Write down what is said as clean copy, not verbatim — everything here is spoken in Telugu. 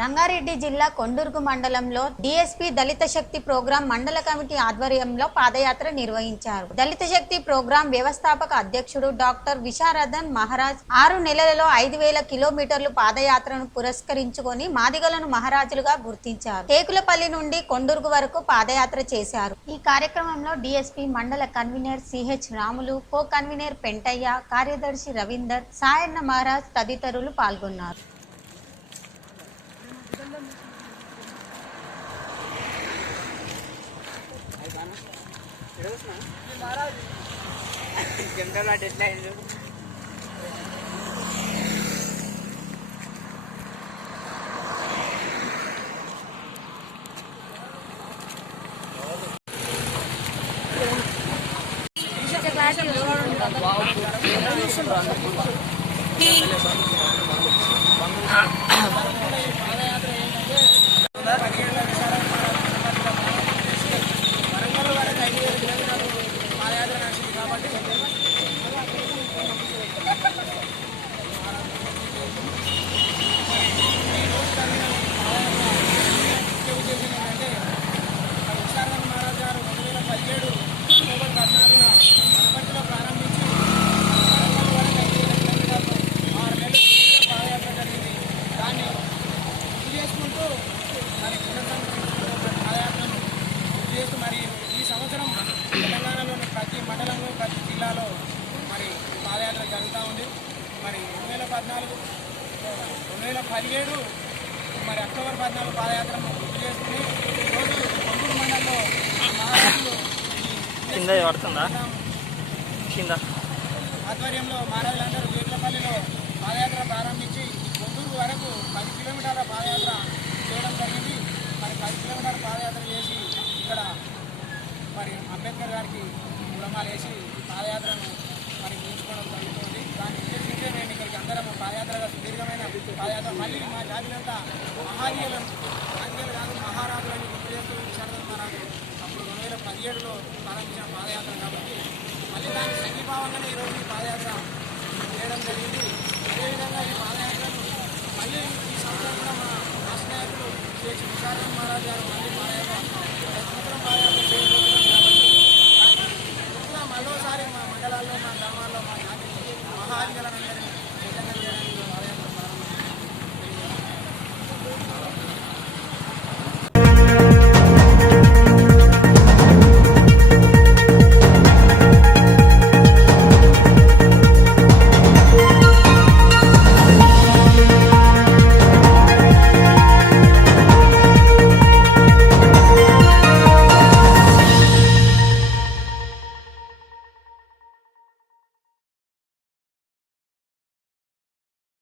రంగారెడ్డి జిల్లా కొండూర్గు మండలంలో డిఎస్పీ దళిత శక్తి ప్రోగ్రాం మండల కమిటీ ఆధ్వర్యంలో పాదయాత్ర నిర్వహించారు. దళిత శక్తి ప్రోగ్రాం వ్యవస్థాపక అధ్యక్షుడు డాక్టర్ విశారదన్ మహారాజ్ 6 నెలలలో 5000 కిలోమీటర్లు పాదయాత్రను పురస్కరించుకొని మాదిగలను మహారాజులుగా గుర్తించారు. టేకులపల్లి నుండి కొండూర్గు వరకు పాదయాత్ర చేశారు. ఈ కార్యక్రమంలో డిఎస్పీ మండల convenor CH Ramulu, co convenor Pentaiah, కార్యదర్శి రవీందర్, సాయన్న మహారాజ్ తదితరులు పాల్గొన్నారు. మరి ఈ సంవత్సరం తెలంగాణలోని ప్రతి మండలంలో ప్రతి జిల్లాలో మరి పాదయాత్ర జరుగుతూ ఉంది. మరి 2017 మరి అక్టోబర్ 14 పాదయాత్రను గుర్తు చేసుకుని ఈరోజు కొండూరు మండలంలో మహారాజులు ఆధ్వర్యంలో మహారాజులందరూ టేకులపల్లిలో పాదయాత్ర ప్రారంభించి కొండూరు వరకు 10 కిలోమీటర్ల పాదయాత్ర చేయడం జరిగింది. మరి 10 కిలోమీటర్ల పాదయాత్ర చేసి ఇక్కడ మరి అంబేద్కర్ గారికి గుణమాలు వేసి ఈ పాదయాత్రను మరి ముగించుకోవడం జరుగుతుంది. దాన్ని ఉద్దేశించే మేము ఇక్కడికి అందరం పాదయాత్రగా సుదీర్ఘమైన పాదయాత్ర మళ్ళీ మా జాతిలంతా మహానీయులను కాదు మహారాజులని గుర్తు చేస్తూ విశారదన్ మహారాజు అప్పుడు 2017లో ప్రారంభించిన పాదయాత్ర కాబట్టి మళ్ళీ దానికి సంఘీభావంగానే ఈరోజు ఈ పాదయాత్ర చేయడం జరిగింది. అదేవిధంగా ఈ పాదయాత్రను మళ్ళీ ఈ సంవత్సరం కూడా మన రాష్ట్ర నాయకులు విశారదన్ మహారాజు గారు మళ్ళీ పాదయాత్ర పాదయాత్ర చేయడం